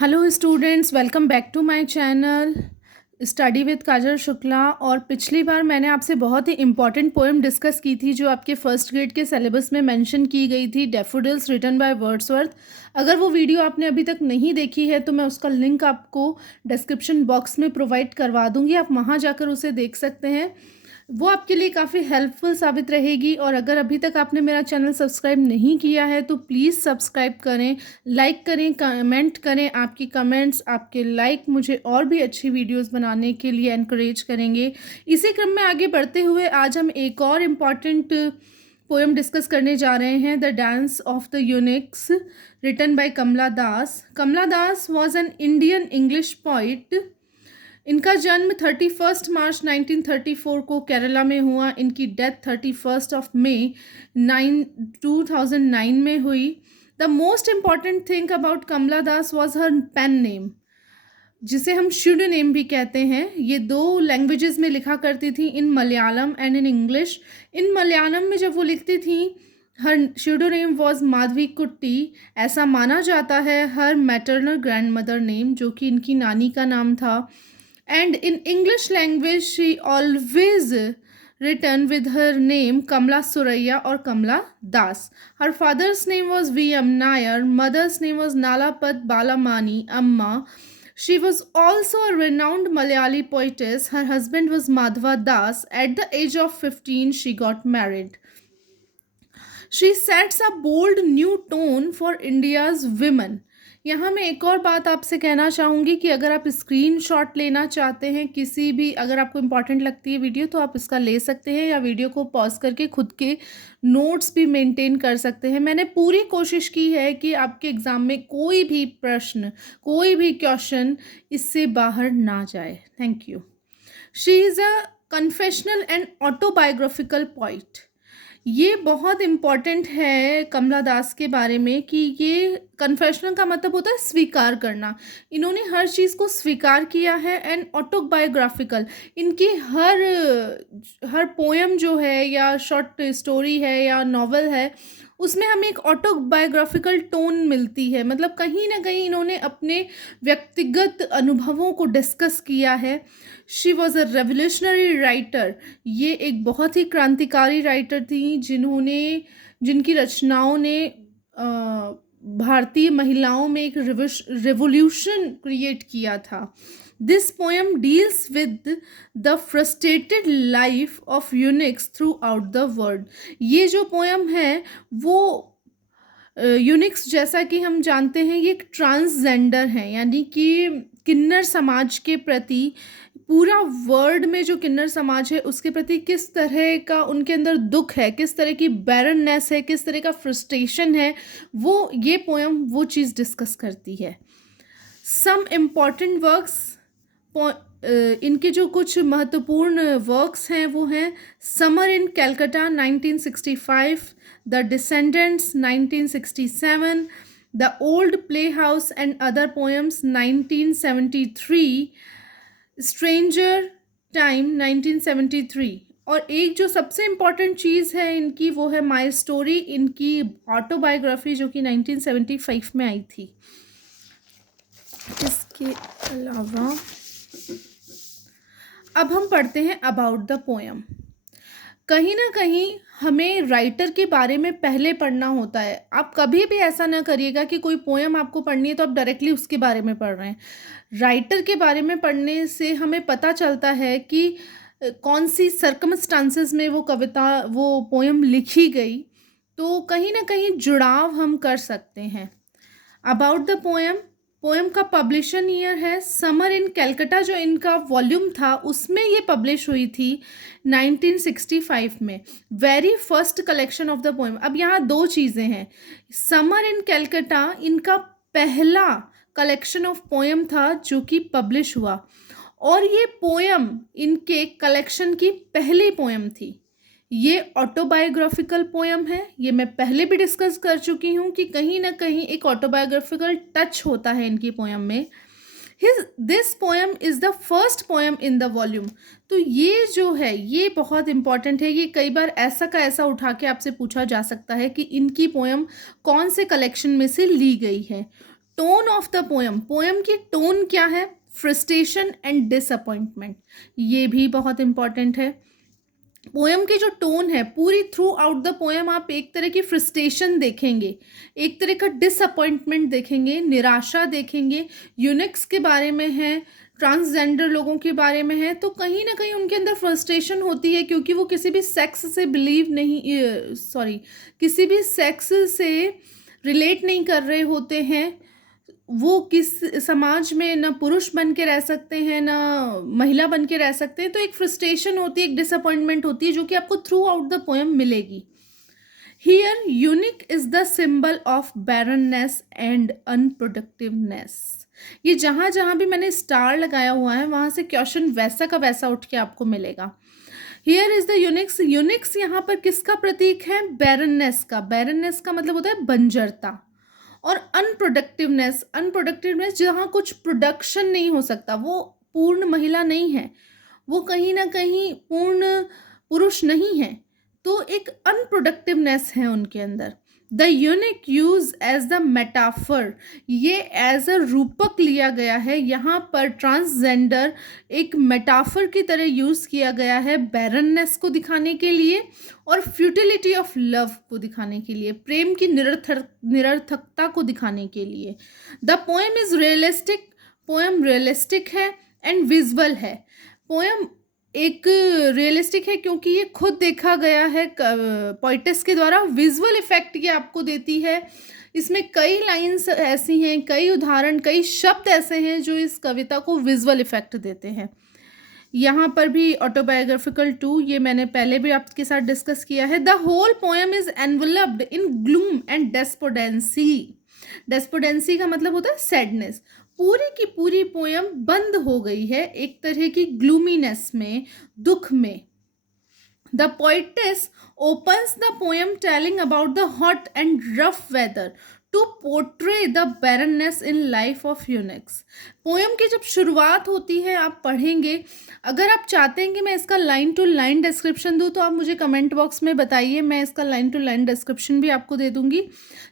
Hello students, welcome back to my channel study with Kajal Shukla. और पिछली बार मैंने आपसे बहुत ही इम्पॉर्टेंट पोएम डिस्कस की थी जो आपके फर्स्ट ग्रेड के सिलेबस में मेंशन की गई थी, डैफोडिल्स रिटन बाय वर्ड्सवर्थ। अगर वो वीडियो आपने अभी तक नहीं देखी है तो मैं उसका लिंक आपको डिस्क्रिप्शन बॉक्स में प्रोवाइड करवा दूँगी, आप वहाँ जाकर उसे देख सकते हैं। वो आपके लिए काफ़ी हेल्पफुल साबित रहेगी। और अगर अभी तक आपने मेरा चैनल सब्सक्राइब नहीं किया है तो प्लीज़ सब्सक्राइब करें, लाइक करें, कमेंट करें। आपकी कमेंट्स, आपके लाइक मुझे और भी अच्छी वीडियोस बनाने के लिए एनकरेज करेंगे। इसी क्रम में आगे बढ़ते हुए आज हम एक और इम्पॉर्टेंट पोएम डिस्कस करने जा रहे हैं, the dance of the eunuchs, written by Kamala Das. Kamala Das was an Indian English poet. इनका जन्म 31 मार्च 1934 को केरला में हुआ। इनकी डेथ 31 ऑफ मई 2009 में हुई। The most important thing about Kamala Das was her pen name, जिसे हम शुड नेम भी कहते हैं। ये 2 लैंग्वेजेस में लिखा करती थी, इन मलयालम एंड इन इंग्लिश। इन मलयालम में जब वो लिखती थी, हर शुड नेम वॉज माधवी कुट्टी। ऐसा माना जाता है हर मैटरनल ग्रैंड मदर नेम, जो कि इनकी नानी का नाम था। And in English language, she always written with her name Kamla Suraya or Kamla Das. Her father's name was V.M. Nair, mother's name was Nalapat Balamani Amma. She was also a renowned Malayali poetess. Her husband was Madhva Das. At the age of 15, she got married. She sets a bold new tone for India's women. यहाँ मैं एक और बात आपसे कहना चाहूँगी कि अगर आप स्क्रीनशॉट लेना चाहते हैं किसी भी, अगर आपको इम्पॉर्टेंट लगती है वीडियो तो आप इसका ले सकते हैं, या वीडियो को पॉज करके खुद के नोट्स भी मेंटेन कर सकते हैं। मैंने पूरी कोशिश की है कि आपके एग्ज़ाम में कोई भी प्रश्न, कोई भी क्वेश्चन इससे बाहर ना जाए। Thank you. She is a confessional and autobiographical poet. ये बहुत इम्पॉर्टेंट है कमला दास के बारे में कि ये कन्फेशनल का मतलब होता है स्वीकार करना। इन्होंने हर चीज़ को स्वीकार किया है। एंड ऑटोबायोग्राफिकल, इनकी हर पोएम जो है या शॉर्ट स्टोरी है या नॉवल है, उसमें हमें एक ऑटोबायोग्राफिकल टोन मिलती है। मतलब कहीं ना कहीं इन्होंने अपने व्यक्तिगत अनुभवों को डिस्कस किया है। She was a revolutionary writer. ये एक बहुत ही क्रांतिकारी राइटर थी जिनकी रचनाओं ने भारतीय महिलाओं में एक रेवोल्यूशन क्रिएट किया था। This poem deals with the frustrated life of Unix through out the world. ये जो पोएम है वो यूनिक्स, जैसा कि हम जानते हैं, ये एक ट्रांसजेंडर है, यानी कि किन्नर समाज के प्रति, पूरा वर्ल्ड में जो किन्नर समाज है उसके प्रति किस तरह का उनके अंदर दुख है, किस तरह की बैरननेस है, किस तरह का फ्रस्ट्रेशन है, वो ये पोएम वो चीज़ डिस्कस करती है। सम इम्पॉर्टेंट वर्क्स, इनके जो कुछ महत्वपूर्ण वर्क्स हैं वो हैं summer in Calcutta 1965, the descendants 1967, the old play house and other poems 1973, stranger time 1973। और एक जो सबसे इम्पॉर्टेंट चीज़ है इनकी वो है माई स्टोरी, इनकी ऑटोबायोग्राफी जो कि 1975 में आई थी। इसके अलावा अब हम पढ़ते हैं अबाउट द पोएम। कहीं ना कहीं हमें राइटर के बारे में पहले पढ़ना होता है। आप कभी भी ऐसा ना करिएगा कि कोई पोएम आपको पढ़नी है तो आप डायरेक्टली उसके बारे में पढ़ रहे हैं। राइटर के बारे में पढ़ने से हमें पता चलता है कि कौन सी सर्कमस्टांसेस में वो कविता, वो पोएम लिखी गई, तो कहीं ना कहीं जुड़ाव हम कर सकते हैं। अबाउट द पोएम, पोएम का पब्लिशन ईयर है समर इन कैलकाटा, जो इनका वॉल्यूम था उसमें ये पब्लिश हुई थी 1965 में, very first collection of the poem. अब यहाँ 2 चीज़ें हैं। समर इन कैलकाटा इनका पहला कलेक्शन ऑफ पोएम था जो कि पब्लिश हुआ, और ये पोएम इनके कलेक्शन की पहली पोएम थी। ये ऑटोबायोग्राफिकल पोएम है, ये मैं पहले भी डिस्कस कर चुकी हूँ कि कहीं ना कहीं एक ऑटोबायोग्राफिकल टच होता है इनकी पोएम में। This poem is the first poem in the volume. तो ये जो है ये बहुत इंपॉर्टेंट है। ये कई बार ऐसा का ऐसा उठा के आपसे पूछा जा सकता है कि इनकी पोएम कौन से कलेक्शन में से ली गई है। Tone of the poem, poem की टोन क्या है? फ्रस्ट्रेशन एंड डिसअपॉइंटमेंट, ये भी बहुत इंपॉर्टेंट है। पोएम की जो टोन है, पूरी थ्रू आउट द पोएम आप एक तरह की फ्रस्ट्रेशन देखेंगे, एक तरह का डिसअपॉइंटमेंट देखेंगे, निराशा देखेंगे। यूनिक्स के बारे में है, ट्रांसजेंडर लोगों के बारे में है, तो कहीं ना कहीं उनके अंदर फ्रस्ट्रेशन होती है, क्योंकि वो किसी भी सेक्स से बिलीव नहीं, सॉरी, किसी भी सेक्स से रिलेट नहीं कर रहे होते हैं। वो किस समाज में ना पुरुष बन के रह सकते हैं, ना महिला बन के रह सकते हैं, तो एक फ्रस्ट्रेशन होती है, एक डिसअपॉइंटमेंट होती है, जो कि आपको थ्रू आउट द पोएम मिलेगी। Here eunuch is the symbol of barrenness and unproductiveness. ये जहाँ जहाँ भी मैंने स्टार लगाया हुआ है वहाँ से क्वेश्चन वैसा का वैसा उठ के आपको मिलेगा। Here is the Unix, Unix यहाँ पर किसका प्रतीक है? बैरननेस का। बैरननेस का मतलब होता है बंजरता। और अनप्रोडक्टिवनेस, अनप्रोडक्टिवनेस जहाँ कुछ प्रोडक्शन नहीं हो सकता, वो पूर्ण महिला नहीं है, वो कहीं ना कहीं पूर्ण पुरुष नहीं है, तो एक अनप्रोडक्टिवनेस है उनके अंदर। The unique use as the metaphor, ये एज अ रूपक लिया गया है। यहाँ पर ट्रांसजेंडर एक मेटाफर की तरह यूज किया गया है, बैरननेस को दिखाने के लिए और फ्यूटिलिटी ऑफ लव को दिखाने के लिए, प्रेम की निरर्थकता को दिखाने के लिए। The poem is realistic, poem realistic है एंड विजुअल है। पोएम एक रियलिस्टिक है क्योंकि ये खुद देखा गया है पोइटेस के द्वारा। विजुअल इफेक्ट ये आपको देती है। इसमें कई लाइंस ऐसी हैं, कई उदाहरण, कई शब्द ऐसे हैं जो इस कविता को विजुअल इफेक्ट देते हैं। यहाँ पर भी ऑटोबायोग्राफिकल टू, ये मैंने पहले भी आपके साथ डिस्कस किया है। The whole poem is enveloped in gloom and despondency. Despondency का मतलब होता है सैडनेस। पूरी की पूरी पोएम बंद हो गई है एक तरह की ग्लूमीनेस में, दुख में। The poetess opens the poem telling about the hot and rough weather to portray the barrenness in life of eunuchs. Poem की जब शुरुआत होती है, आप पढ़ेंगे, अगर आप चाहते हैं कि मैं इसका लाइन टू लाइन डिस्क्रिप्शन दूँ तो आप मुझे कमेंट बॉक्स में बताइए, मैं इसका लाइन टू लाइन डिस्क्रिप्शन भी आपको दे दूंगी।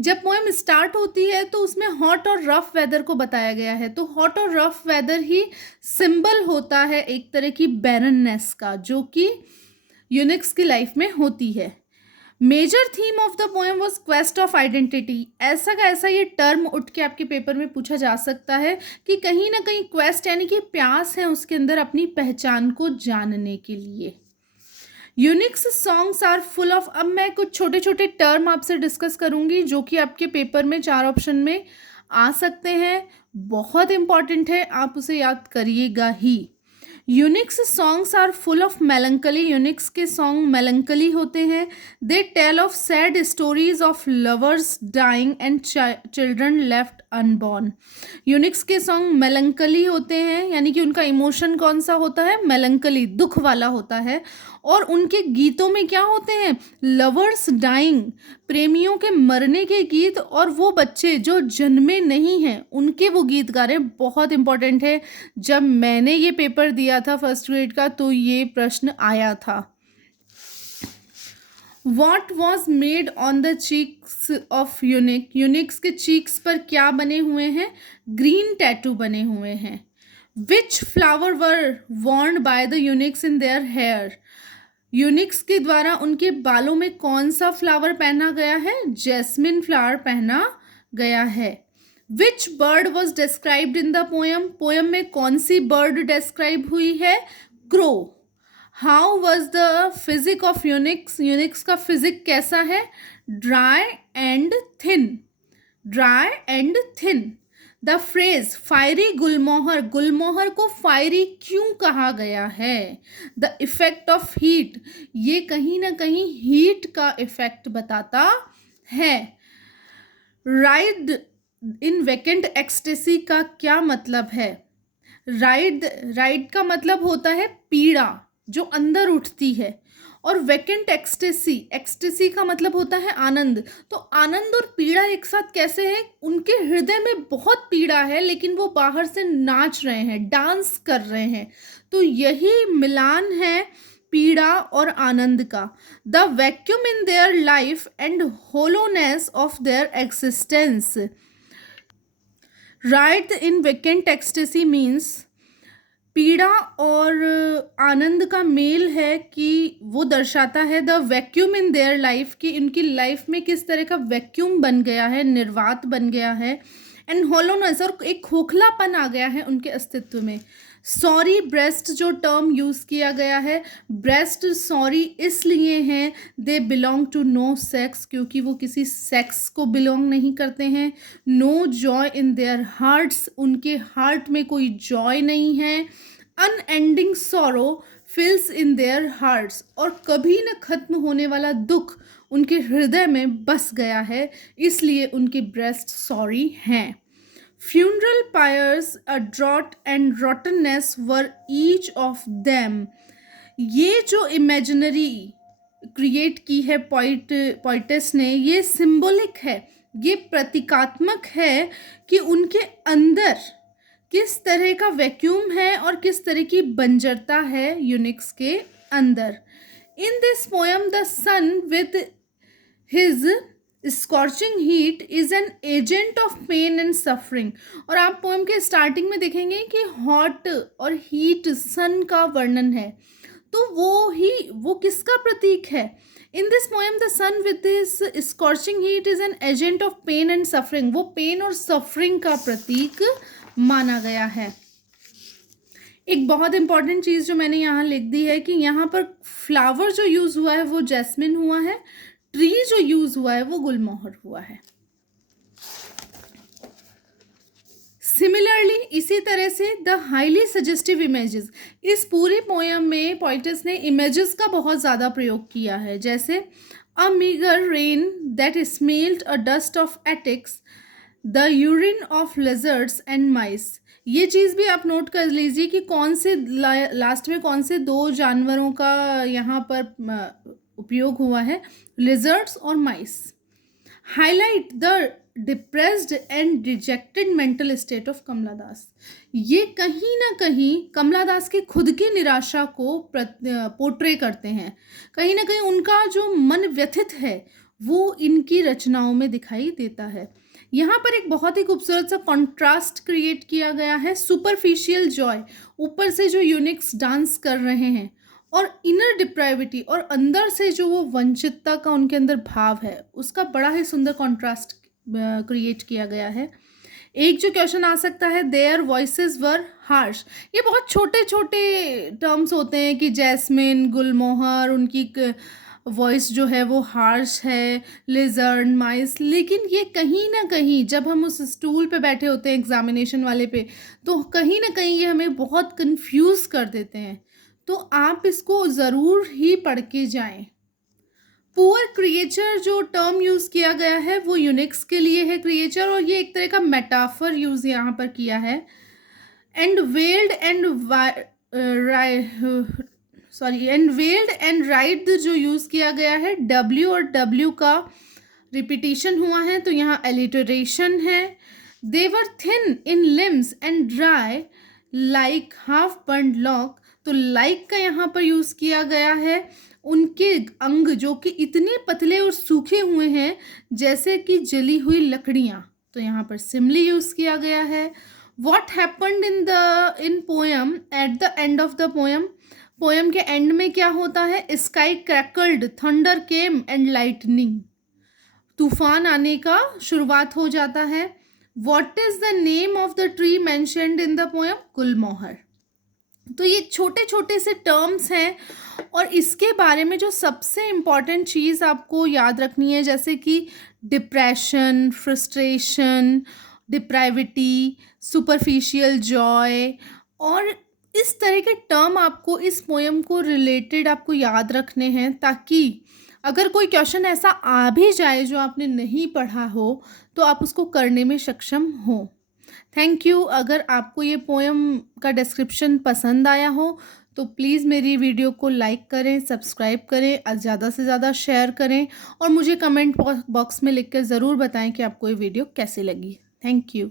जब पोएम स्टार्ट होती है तो उसमें हॉट और रफ वेदर को बताया गया है, तो हॉट और रफ वेदर ही सिंबल होता है एक तरह की बैरननेस का, जो कि यूनिक्स की लाइफ में होती है। Major theme of the poem was quest of identity. ऐसा का ऐसा ये टर्म उठ के आपके पेपर में पूछा जा सकता है कि कहीं ना कहीं क्वेस्ट यानी कि प्यास है उसके अंदर अपनी पहचान को जानने के लिए। Eunuchs songs are full of, अब मैं कुछ छोटे छोटे टर्म आपसे डिस्कस करूंगी जो कि आपके पेपर में 4 ऑप्शन में आ सकते हैं। बहुत इंपॉर्टेंट है, आप उसे याद करिएगा ही। Eunuchs songs are full of melancholy, eunuchs के सॉन्ग मेलंकली होते हैं। They tell of sad stories of lovers dying and children left unborn. Eunuchs के सॉन्ग मेलंकली होते हैं, यानी कि उनका इमोशन कौन सा होता है? मेलंकली, दुख वाला होता है। और उनके गीतों में क्या होते हैं? लवर्स डाइंग, प्रेमियों के मरने के गीत, और वो बच्चे जो जन्मे नहीं हैं उनके वो गीत गा रहे हैं। बहुत इंपॉर्टेंट है, जब मैंने ये पेपर दिया था फर्स्ट ग्रेड का तो ये प्रश्न आया था। What was made on the cheeks of eunuch? Unix के चीक्स पर क्या बने हुए हैं? ग्रीन टैटू बने हुए हैं। Which flower were worn by the eunuchs in their hair? Unix के द्वारा उनके बालों में कौन सा फ्लावर पहना गया है? जैस्मिन फ्लावर पहना गया है। Which bird was described in the poem? Poem में कौन सी बर्ड डिस्क्राइब हुई है? Crow. How was the physique of eunuchs? Eunuchs का फिजिक कैसा है? Dry and thin, dry and thin. The phrase fiery gulmohar, गुलमोहर को फायरी क्यों कहा गया है? द इफेक्ट ऑफ हीट, ये कहीं ना कहीं हीट का इफेक्ट बताता है। राइड इन वेकेंट एक्सटेसी का क्या मतलब है? राइड का मतलब होता है पीड़ा जो अंदर उठती है, और वेकेंट एक्सटेसी, एक्सटेसी का मतलब होता है आनंद। तो आनंद और पीड़ा एक साथ कैसे है? उनके हृदय में बहुत पीड़ा है लेकिन वो बाहर से नाच रहे हैं, डांस कर रहे हैं, तो यही मिलान है पीड़ा और आनंद का। The vacuum in their life and hollowness of their existence. Right in vacant ecstasy means पीड़ा और आनंद का मेल है कि वो दर्शाता है the vacuum in their life, कि उनकी लाइफ में किस तरह का वैक्यूम बन गया है, निर्वात बन गया है, एंड होलोनेस, और एक खोखलापन आ गया है उनके अस्तित्व में। सॉरी ब्रेस्ट जो टर्म यूज़ किया गया है, ब्रेस्ट सॉरी इसलिए हैं, they belong to no sex, क्योंकि वो किसी सेक्स को बिलोंग नहीं करते हैं। No joy in their hearts, उनके हार्ट में कोई जॉय नहीं है। Unending sorrow fills in their hearts, और कभी न खत्म होने वाला दुख उनके हृदय में बस गया है, इसलिए उनके ब्रेस्ट सॉरी हैं। Funeral pyres, a drought and rottenness were each of them. ये जो इमेजिनरी क्रिएट की है पोइटेस ने, ये सिंबॉलिक है, ये प्रतीकात्मक है कि उनके अंदर किस तरह का वैक्यूम है और किस तरह की बंजरता है यूनिक्स के अंदर। In this poem the sun with his scorching heat is an agent of pain and suffering. और आप पोएम के स्टार्टिंग में देखेंगे कि हॉट और हीट सन का वर्णन है, तो वो किसका प्रतीक है। In this poem the sun with this scorching heat is an agent of pain and suffering, वो पेन और सफरिंग का प्रतीक माना गया है। एक बहुत इंपॉर्टेंट चीज़ जो मैंने यहाँ लिख दी है कि यहाँ पर फ्लावर जो यूज़ हुआ है वो जैस्मिन हुआ है, ट्री जो यूज हुआ है वो गुलमोहर हुआ है। सिमिलरली इसी तरह से द हाईली सजेस्टिव इमेजेस, इस पूरे पोएम में पोइटेस ने इमेजेस का बहुत ज़्यादा प्रयोग किया है, जैसे a meagre rain that smelled a dust of attics, the urine of lizards and mice. ये चीज़ भी आप नोट कर लीजिए कि कौन से लास्ट में कौन से दो जानवरों का यहाँ पर उपयोग हुआ है, लिजर्ड्स और mice. Highlight the depressed and rejected mental state of Kamala Das, ये कहीं ना कहीं कमला दास की खुद की निराशा को पोर्ट्रे करते हैं, कहीं ना कहीं उनका जो मन व्यथित है वो इनकी रचनाओं में दिखाई देता है। यहाँ पर एक बहुत ही खूबसूरत सा कॉन्ट्रास्ट क्रिएट किया गया है, सुपरफिशियल जॉय, ऊपर से जो यूनिक्स डांस कर रहे हैं, और इनर डिप्राइविटी, और अंदर से जो वो वंचितता का उनके अंदर भाव है, उसका बड़ा ही सुंदर कॉन्ट्रास्ट क्रिएट किया गया है। एक जो क्वेश्चन आ सकता है, देयर वॉइसेस वर हार्श, ये बहुत छोटे छोटे टर्म्स होते हैं कि जैस्मिन, गुलमोहर, उनकी वॉइस जो है वो हार्श है, लिजर्ड, माइस, लेकिन ये कहीं ना कहीं जब हम उस स्टूल पे बैठे होते हैं एग्जामिनेशन वाले पे, तो कहीं ना कहीं ये हमें बहुत कंफ्यूज कर देते हैं, तो आप इसको ज़रूर ही पढ़ के जाएं। पुअर क्रिएचर जो टर्म यूज़ किया गया है वो यूनिक्स के लिए है क्रिएचर, और ये एक तरह का मेटाफर यूज़ यहाँ पर किया है। एंड वेल्ड एंड राइट जो यूज़ किया गया है, डब्ल्यू और डब्ल्यू का रिपीटिशन हुआ है, तो यहाँ एलिटरेशन है। They were thin in limbs and dry like half burned log, तो लाइक का यहाँ पर यूज़ किया गया है, उनके अंग जो कि इतने पतले और सूखे हुए हैं जैसे कि जली हुई लकड़ियाँ, तो यहाँ पर सिमली यूज़ किया गया है। What happened in poem at the end of the poem, poem के एंड में क्या होता है, sky crackled, thunder came and lightning, तूफान आने का शुरुआत हो जाता है। What is the name of the tree mentioned in the poem, गुलमोहर। तो ये छोटे छोटे से टर्म्स हैं, और इसके बारे में जो सबसे इम्पॉर्टेंट चीज़ आपको याद रखनी है, जैसे कि डिप्रेशन, फ्रस्ट्रेशन, डिप्राइविटी, सुपरफिशियल जॉय, और इस तरह के टर्म आपको इस पोएम को रिलेटेड आपको याद रखने हैं, ताकि अगर कोई क्वेश्चन ऐसा आ भी जाए जो आपने नहीं पढ़ा हो तो आप उसको करने में सक्षम हो। Thank you. अगर आपको ये पोएम का डिस्क्रिप्शन पसंद आया हो तो प्लीज़ मेरी वीडियो को लाइक करें, सब्सक्राइब करें, ज़्यादा से ज़्यादा शेयर करें, और मुझे कमेंट बॉक्स में लिख कर ज़रूर बताएं कि आपको ये वीडियो कैसी लगी। Thank you.